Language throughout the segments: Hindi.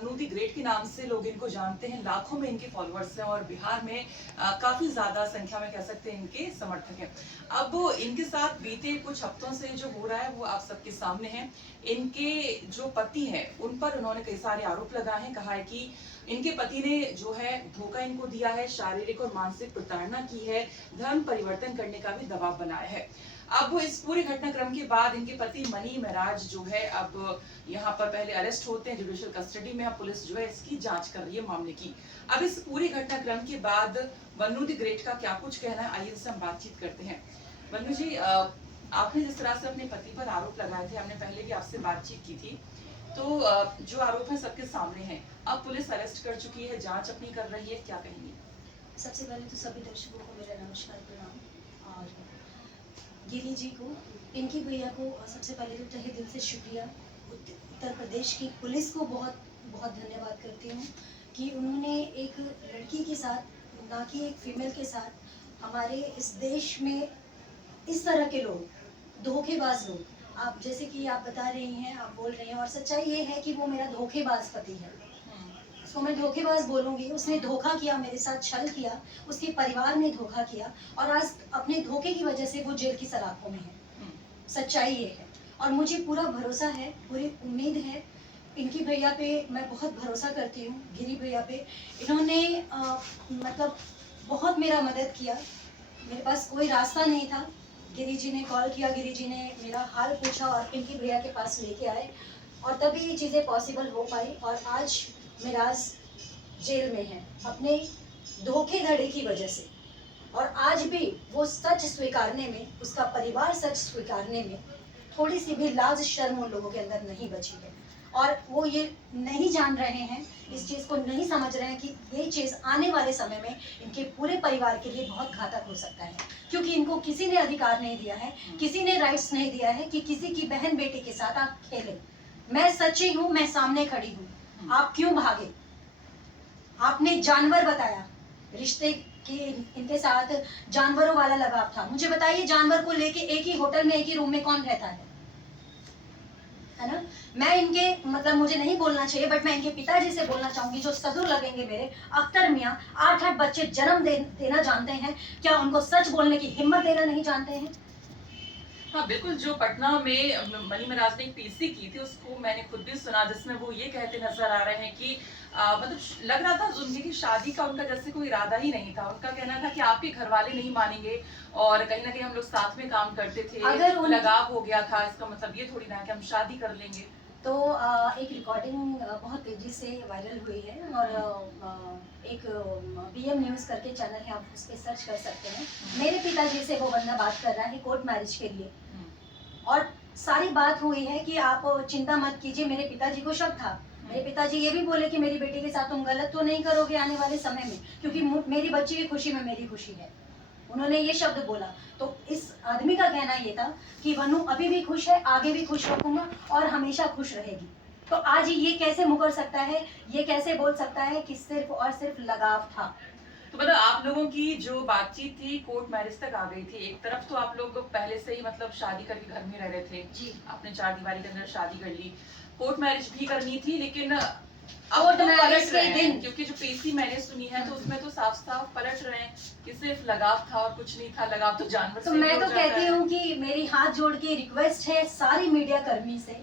वन्नू दी ग्रेट के नाम से लोग इनको जानते हैं, लाखों में इनके फॉलोअर्स हैं और बिहार में काफी ज्यादा संख्या में कह सकते हैं इनके समर्थक हैं। अब इनके साथ बीते कुछ हफ्तों से जो हो रहा है वो आप सबके सामने है। इनके जो पति हैं उन पर उन्होंने कई सारे आरोप लगाए हैं, कहा है कि इनके पति ने जो है धोखा इनको दिया है, शारीरिक और मानसिक प्रताड़ना की है, धर्म परिवर्तन करने का भी दबाव बनाया है। अब इस पूरे घटनाक्रम के बाद इनके पति मनी महराज जो है अब यहाँ पर पहले अरेस्ट होते हैं जुडिशियल कस्टडी में। अब पुलिस जो है इसकी जांच कर रही है मामले की। अब इस पूरे घटनाक्रम के बाद वन्नू दी ग्रेट का क्या कुछ कहना है, आइए इससे हम बातचीत करते हैं। वन्नू जी, आपने जिस तरह से अपने पति पर आरोप लगाए थे, हमने पहले भी आपसे बातचीत की थी, तो जो आरोप है सबके सामने हैं। अब पुलिस अरेस्ट कर चुकी है, जांच अपनी कर रही है, क्या कहेंगी? सबसे पहले तो सभी दर्शकों को मेरा नमस्कार, प्रणाम। और गिरी जी को, पिंकी भैया को सबसे पहले तो तहे दिल से शुक्रिया। उत्तर प्रदेश की पुलिस को बहुत बहुत धन्यवाद करती हूँ कि उन्होंने एक लड़की के साथ, ना कि एक फीमेल के साथ, हमारे इस देश में इस तरह के लोग, धोखेबाज लोग, आप जैसे कि आप बता रही हैं, आप बोल रही हैं, और सच्चाई ये है कि वो मेरा धोखेबाज पति है। उसको मैं धोखेबाज बोलूंगी। उसने धोखा किया, मेरे साथ छल किया, उसके परिवार ने धोखा किया और आज अपने धोखे की वजह से वो जेल की सलाखों में है। सच्चाई ये है और मुझे पूरा भरोसा है, पूरी उम्मीद है। पिंकी भैया पे मैं बहुत भरोसा करती हूँ, गिरी भैया पे। इन्होंने मतलब बहुत मेरा मदद किया। मेरे पास कोई रास्ता नहीं था, गिरी जी ने कॉल किया, गिरी जी ने मेरा हाल पूछा और पिंकी भैया के पास लेके आए और तभी ये चीज़ें पॉसिबल हो पाई। और आज मिराज जेल में है अपने धोखेधड़ी की वजह से। और आज भी वो सच स्वीकारने में, उसका परिवार सच स्वीकारने में थोड़ी सी भी लाज शर्म उन लोगों के अंदर नहीं बची है। और वो ये नहीं जान रहे हैं, इस चीज़ को नहीं समझ रहे हैं कि ये चीज़ आने वाले समय में इनके पूरे परिवार के लिए बहुत घातक हो सकता है। क्योंकि इनको किसी ने अधिकार नहीं दिया है, किसी ने राइट्स नहीं दिया है कि किसी की बहन बेटी के साथ आप खेलें। मैं सच्ची हूँ, मैं सामने खड़ी हूँ। आप क्यों भागे? आपने जानवर बताया, रिश्ते के इनके साथ जानवरों वाला लगाव था। मुझे बताइए, जानवर को लेके एक ही होटल में, एक ही रूम में कौन रहता है ना? मैं इनके मतलब मुझे नहीं बोलना चाहिए, बट मैं इनके पिताजी से बोलना चाहूंगी, जो सदुर लगेंगे मेरे, अख्तर मियाँ। 8-8 बच्चे जन्म देना जानते हैं, क्या उनको सच बोलने की हिम्मत देना नहीं जानते हैं? हाँ बिल्कुल, जो पटना में मनी महराज ने एक पीसी की थी उसको मैंने खुद भी सुना, जिसमें वो ये कहते नजर आ रहे हैं कि मतलब लग रहा था उनकी की शादी का उनका जैसे कोई इरादा ही नहीं था। उनका कहना था कि आपके घर वाले नहीं मानेंगे और कहीं ना कहीं हम लोग साथ में काम करते थे, अगर लगाव हो गया था, इसका मतलब ये थोड़ी ना कि हम शादी कर लेंगे। तो एक रिकॉर्डिंग बहुत तेजी से वायरल हुई है और एक बीएम न्यूज़ करके चैनल है, आप उस पर सर्च कर सकते हैं। मेरे पिताजी से वो बंदा बात कर रहा है कोर्ट मैरिज के लिए और सारी बात हुई है कि आप चिंता मत कीजिए। मेरे पिताजी को शक था, मेरे पिताजी ये भी बोले कि मेरी बेटी के साथ तुम गलत तो नहीं करोगे आने वाले समय में, क्योंकि मेरी बच्ची की खुशी में मेरी खुशी है। उन्होंने ये शब्द बोला। तो इस आदमी का कहना ये था कि वन्नू अभी भी खुश है, आगे भी खुश रखूंगा और हमेशा खुश रहेगी। तो आज ये कैसे मुकर सकता है, ये कैसे बोल सकता है कि सिर्फ और सिर्फ लगाव था? तो मतलब आप लोगों की जो बातचीत थी कोर्ट मैरिज तक आ गई थी। एक तरफ तो आप लोग पहले से ही मतलब शादी करके घर में रह रहे थे जी, आपने 4 दीवारी के अंदर शादी कर ली, कोर्ट मैरिज भी करनी थी, लेकिन अब तो पलट रहे हैं, क्योंकि जो पीसी मैंने सुनी है तो उसमें तो साफ साफ पलट रहे हैं कि सिर्फ लगाव था और कुछ नहीं था। लगाव तो जानवर तो मैं तो कहती हूँ कि मेरी हाथ जोड़ के रिक्वेस्ट है सारी मीडिया कर्मी से,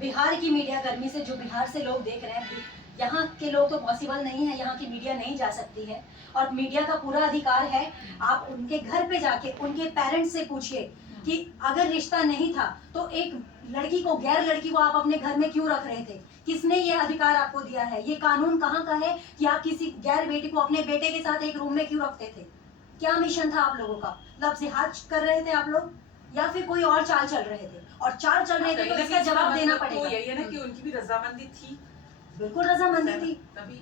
बिहार की मीडिया कर्मी से, जो बिहार से लोग देख रहे हैं। यहाँ के लोग तो पॉसिबल नहीं है, यहाँ की मीडिया नहीं जा सकती है और मीडिया का पूरा अधिकार है। आप उनके घर पे जाके उनके पेरेंट्स से पूछिए कि अगर रिश्ता नहीं था तो एक लड़की को, गैर लड़की को आप अपने घर में क्यों रख रहे थे? किसने ये अधिकार आपको दिया है? ये कानून कहाँ का है कि आप किसी गैर बेटी को अपने बेटे के साथ एक रूम में क्यों रखते थे? क्या मिशन था आप लोगों का? मतलब जिहाद कर रहे थे आप लोग या फिर कोई और चाल चल रहे थे? और चाल चल रहे थे तो इसका जवाब देना पड़ेगा। तो यही है ना कि उनकी भी रजामंदी थी। बिल्कुल रजामंदी थी। तभी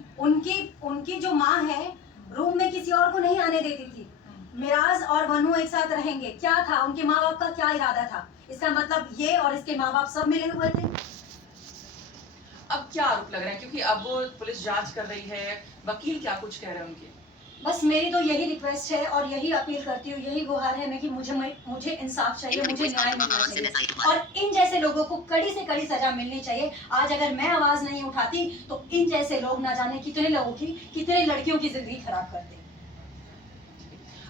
उनकी जो माँ है रूम में किसी और को नहीं आने देती थी। मिराज और वन्नू एक साथ रहेंगे, क्या था उनके माँ बाप का क्या इरादा था? इसका मतलब ये और इसके माँ बाप सब मिले हुए थे। अब क्या आरोप लग रहा है, क्योंकि अब वो पुलिस जांच कर रही है, वकील क्या कुछ कह रहे हैं उनके? बस मेरी तो यही रिक्वेस्ट है और यही अपील करती हूँ, यही गुहार है मैं कि मुझे इंसाफ चाहिए, मुझे न्याय मिलना चाहिए और इन जैसे लोगों को कड़ी से कड़ी सजा मिलनी चाहिए। आज अगर मैं आवाज नहीं उठाती तो इन जैसे लोग ना जाने कितने लोगों की, कितने लड़कियों की जिंदगी खराब करते।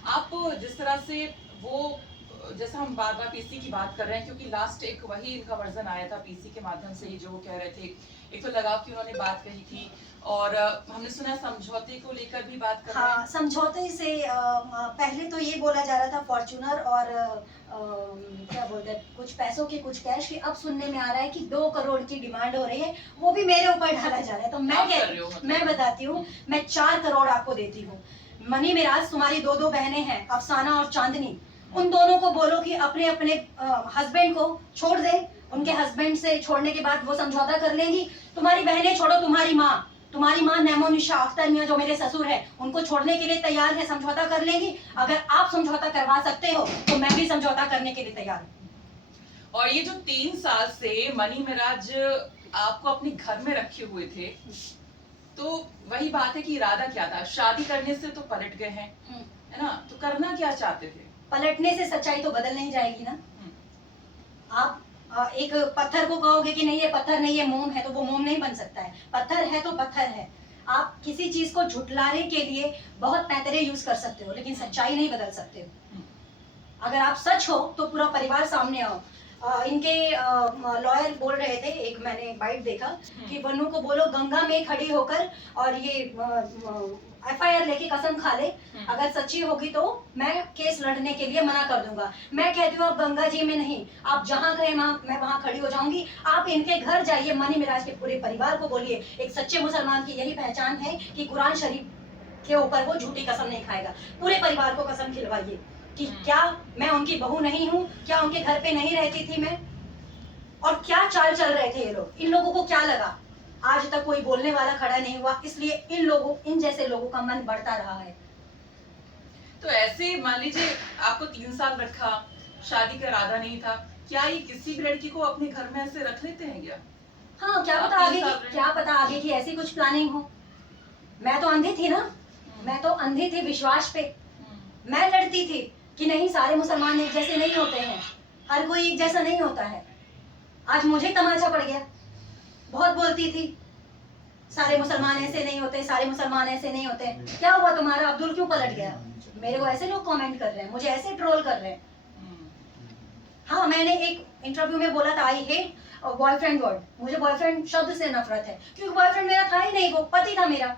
आप जिस तरह से वो, जैसा हम बार बार पीसी की बात कर रहे हैं, क्योंकि लास्ट एक वही इनका वर्जन आया था पीसी के माध्यम से ही, जो वो कह रहे थे, एक तो लगाव की उन्होंने बात कही थी और हमने सुना समझौते को लेकर भी बात कर रहे हैं। हाँ, समझौते से पहले तो ये बोला जा रहा था फॉर्च्यूनर और क्या बोलते हैं, कुछ पैसों की कुछ कैश की। अब सुनने में आ रहा है कि 2 करोड़ की डिमांड हो रही है, वो भी मेरे ऊपर डाला जा रहा है। तो मतलब? मैं बताती हूँ, मैं 4 करोड़ आपको देती हूँ। मनी मिराज, तुम्हारी 2 बहनें हैं, अफसाना और चांदनी, उन दोनों को बोलो कि अपने अपने हस्बैंड को छोड़ दे। उनके हस्बैंड से छोड़ने के बाद वो समझौता कर लेंगी। तुम्हारी बहनें छोड़ो, तुम्हारी माँ नैमो निशा अख्तर मियां जो मेरे ससुर है, उनको छोड़ने के लिए तैयार है, समझौता कर लेंगी। अगर आप समझौता करवा सकते हो तो मैं भी समझौता करने के लिए तैयार हूँ। और ये जो 3 साल से मनी मिराज आपको अपने घर में रखे हुए थे, तो वही बात है कि इरादा क्या था? शादी करने से तो पलट गए हैं, है ना? तो करना क्या चाहते थे? पलटने से सच्चाई तो बदल नहीं जाएगी ना। आप एक पत्थर को कहोगे कि नहीं ये पत्थर नहीं, ये मोम है, तो वो मोम नहीं बन सकता है। पत्थर है तो पत्थर है। आप किसी चीज को झुटलाने के लिए बहुत पैतरे यूज कर सकते हो, लेकिन सच्चाई नहीं बदल सकते हो। अगर आप सच हो तो पूरा परिवार सामने आओ। इनके लॉयर बोल रहे थे, एक मैंने बाइट देखा कि वनु को बोलो गंगा में खड़ी होकर और ये एफआईआर लेके कसम खा ले, अगर सच्ची होगी तो मैं केस लड़ने के लिए मना कर दूंगा। मैं कहती हूँ आप गंगा जी में नहीं, आप जहाँ कहे मैं वहाँ खड़ी हो जाऊंगी। आप इनके घर जाइए, मनी मिराज के पूरे परिवार को बोलिए, एक सच्चे मुसलमान की यही पहचान है कि कुरान शरीफ के ऊपर वो झूठी कसम नहीं खाएगा। पूरे परिवार को कसम खिलवाइए कि क्या मैं उनकी बहू नहीं हूँ, क्या उनके घर पे नहीं रहती थी मैं, और क्या चाल चल रहे थे ये लोग। इन लोगों को क्या लगा, आज तक कोई बोलने वाला खड़ा नहीं हुआ, इसलिए इन जैसे लोगों का मन बढ़ता रहा है। तो ऐसे मान लीजिए आपको 3 साल रखा, शादी का इरादा नहीं था, क्या ये किसी भी लड़की को अपने घर में ऐसे रख लेते हैं क्या? हाँ, क्या पता आगे की ऐसी कुछ प्लानिंग हो। मैं तो अंधी थी ना, मैं तो अंधी थी विश्वास पे। मैं लड़ती थी कि नहीं, सारे मुसलमान एक जैसे नहीं होते हैं, हर कोई एक जैसा नहीं होता है। आज मुझे तमाचा पड़ गया। बहुत बोलती थी सारे मुसलमान ऐसे नहीं होते, सारे मुसलमान ऐसे नहीं होते। क्या हुआ तुम्हारा, अब्दुल क्यों पलट गया? मेरे को ऐसे लोग कमेंट कर रहे हैं, मुझे ऐसे ट्रोल कर रहे हैं। हाँ, मैंने एक इंटरव्यू में बोला था आई हेट बॉयफ्रेंड वर्ड, मुझे बॉयफ्रेंड शब्द से नफरत है, क्योंकि बॉयफ्रेंड मेरा था ही नहीं, वो पति था मेरा,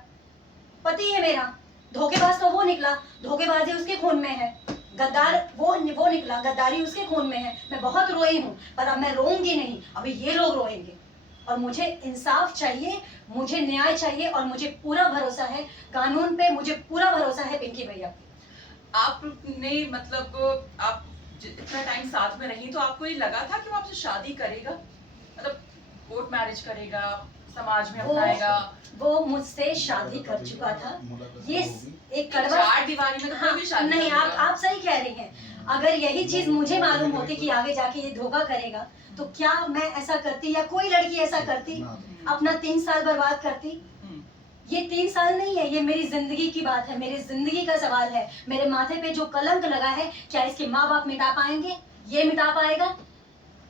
पति है मेरा। धोखेबाज तो वो निकला, धोखेबाजी उसके खून में है। गद्दार वो निकला, गद्दारी उसके खून में है। मैं बहुत रोई हूँ, पर अब मैं रोऊंगी नहीं, अभी ये लोग रोएंगे। और मुझे इंसाफ चाहिए, मुझे न्याय चाहिए, और मुझे पूरा भरोसा है कानून पे, मुझे पूरा भरोसा है पिंकी भैया पे। आपने मतलब आप इतना टाइम साथ में रही, तो आपको ये लगा था कि वो आपसे शादी करेगा, मतलब कोर्ट मैरिज करेगा, समाज में अपनाएगा? वो मुझसे शादी कर चुका था। ये एक कड़वा 4 दीवारी में तो कोई भी शादी नहीं, आप सही कह रही हैं। अगर यही चीज मुझे मालूम होती कि आगे जाके ये धोखा करेगा, तो क्या मैं ऐसा करती या कोई लड़की ऐसा करती, अपना 3 साल बर्बाद करती? ये 3 साल नहीं है, ये मेरी जिंदगी की बात है, मेरी जिंदगी का सवाल है। मेरे माथे पे जो कलंक लगा है, क्या इसके माँ बाप मिटा पाएंगे? ये मिटा पाएगा?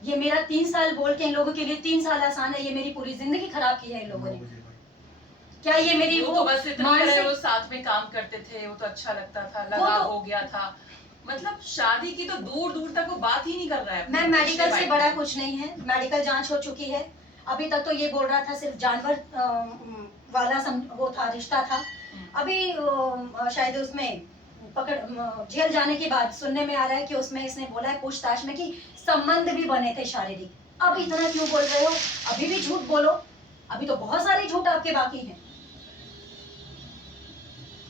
ये मेरा 3 साल बोल के इन लोगों के लिए 3 साल आसान है, ये मेरी पूरी जिंदगी खराब की है इन लोगों ने। क्या ये मेरी वो तो बस इतना ही वो साथ में काम करते थे, वो तो अच्छा लगता था, लगाव हो गया था, मतलब शादी की तो दूर दूर तक वो बात ही नहीं कर रहा है। मैं मेडिकल से बड़ा कुछ नहीं है, मेडिकल जांच हो चुकी है। अभी तक तो ये बोल रहा था सिर्फ जानवर वाला वो था, रिश्ता था। अभी शायद उसमें जेल जाने के बाद सुनने में आ रहा है कि उसमें इसने बोला है पूछताछ में कि संबंध भी बने थे शारीरिक। अब इतना क्यों बोल रहे हो? अभी भी झूठ बोलो, अभी तो बहुत सारे झूठ आपके बाकी हैं।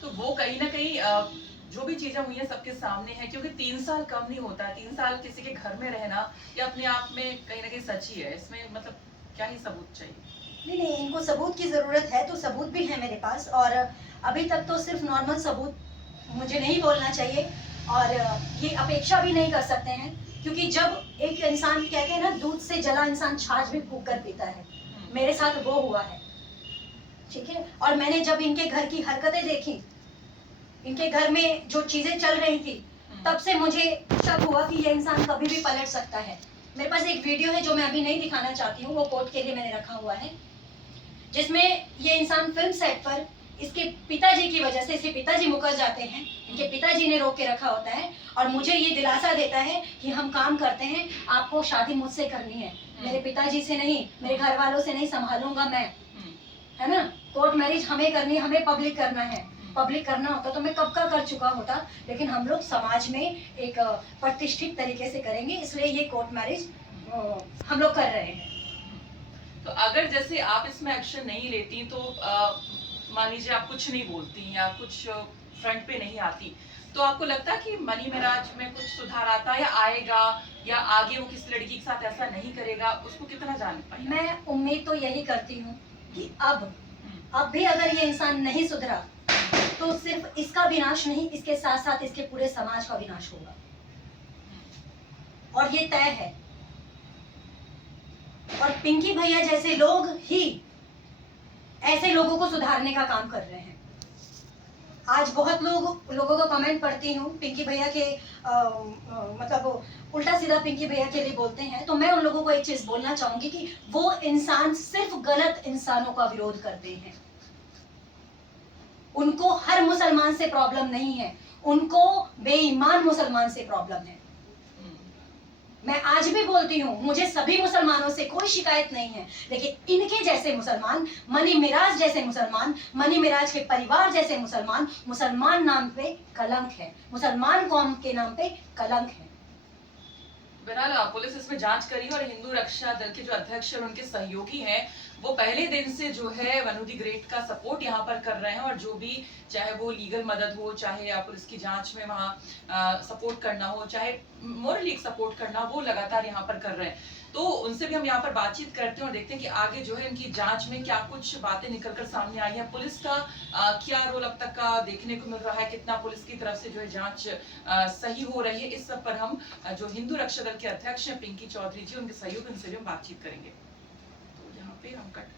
तो वो कहीं ना कहीं जो भी चीजें हुई है सबके सामने है, क्योंकि 3 साल कम नहीं होता है। 3 साल किसी के घर में रहना ये अपने आप में कहीं ना कहीं सच ही है। इसमें मतलब क्या ही सबूत चाहिए? नहीं, इनको सबूत की जरूरत है, तो सबूत भी है मेरे पास। और अभी तक तो सिर्फ नॉर्मल सबूत मुझे नहीं बोलना चाहिए, और ये अपेक्षा भी नहीं कर सकते हैं, क्योंकि जब एक इंसान कहते हैं ना, दूध से जला इंसान छाछ भी फूंक कर पीता है, मेरे साथ वो हुआ है। ठीक है, और मैंने जब इनके घर की हरकतें देखी, इनके घर में जो चीजें चल रही थी, तब से मुझे शक हुआ कि ये इंसान कभी भी पलट सकता है। मेरे पास एक वीडियो है जो मैं अभी नहीं दिखाना चाहती हूँ, वो कोर्ट के लिए मैंने रखा हुआ है, जिसमें ये इंसान फिल्म सेट पर इसके पिताजी की वजह से, इसके पिताजी मुकर जाते हैं, इनके पिताजी ने रोक के रखा होता है और मुझे ये दिलासा देता है कि हम काम करते हैं, आपको शादी मुझसे करनी है, मेरे पिताजी से नहीं, मेरे घर वालों से नहीं, संभालूंगा मैं, है ना। कोर्ट मैरिज हमें करनी है, हमें पब्लिक करना है, पब्लिक करना होता तो मैं कब का कर चुका होता, लेकिन हम लोग समाज में एक प्रतिष्ठित तरीके से करेंगे, इसलिए ये कोर्ट मैरिज हम लोग कर रहे हैं। तो अगर जैसे आप इसमें एक्शन नहीं लेती तो मान लीजिए आप कुछ नहीं बोलती या कुछ फ्रंट पे नहीं आती, तो आपको लगता है कि मनी मिराज में कुछ सुधार आता या आएगा, या आगे वो किसी लड़की के साथ ऐसा नहीं करेगा, उसको कितना जान पाएगा? मैं उम्मीद तो यही करती हूँ कि अब भी अगर ये इंसान नहीं सुधरा तो सिर्फ इसका विनाश नहीं, इसके साथ साथ इसके पूरे समाज का विनाश होगा, और ये तय है। और पिंकी भैया जैसे लोग ही ऐसे लोगों को सुधारने का काम कर रहे हैं। आज बहुत लोगों का कमेंट पढ़ती हूँ पिंकी भैया के मतलब उल्टा सीधा पिंकी भैया के लिए बोलते हैं, तो मैं उन लोगों को एक चीज बोलना चाहूंगी कि वो इंसान सिर्फ गलत इंसानों का विरोध करते हैं। उनको हर मुसलमान से प्रॉब्लम नहीं है, उनको बेईमान मुसलमान से प्रॉब्लम है। मैं आज भी बोलती हूँ, मुझे सभी मुसलमानों से कोई शिकायत नहीं है, लेकिन इनके जैसे मुसलमान, मनी मिराज जैसे मुसलमान, मनी मिराज के परिवार जैसे मुसलमान, मुसलमान नाम पे कलंक है, मुसलमान कौम के नाम पे कलंक है। बहरहाल पुलिस इसमें जांच करी और हिंदू रक्षा दल के जो अध्यक्ष और उनके सहयोगी हैं वो पहले दिन से जो है वनु दी ग्रेट का सपोर्ट यहाँ पर कर रहे हैं, और जो भी चाहे वो लीगल मदद हो, चाहे पुलिस की जांच में वहाँ सपोर्ट करना हो, चाहे मोरली सपोर्ट करना, वो लगातार यहाँ पर कर रहे हैं। तो उनसे भी हम यहाँ पर बातचीत करते हैं और देखते हैं कि आगे जो है इनकी जांच में क्या कुछ बातें निकलकर सामने आई है, पुलिस का क्या रोल अब तक का देखने को मिल रहा है, कितना पुलिस की तरफ से जो है जांच सही हो रही है, इस सब पर हम जो हिंदू रक्षा दल के अध्यक्ष हैं पिंकी चौधरी जी, उनके सहयोगी, उनसे भी हम बातचीत करेंगे। तो यहाँ पे हम कट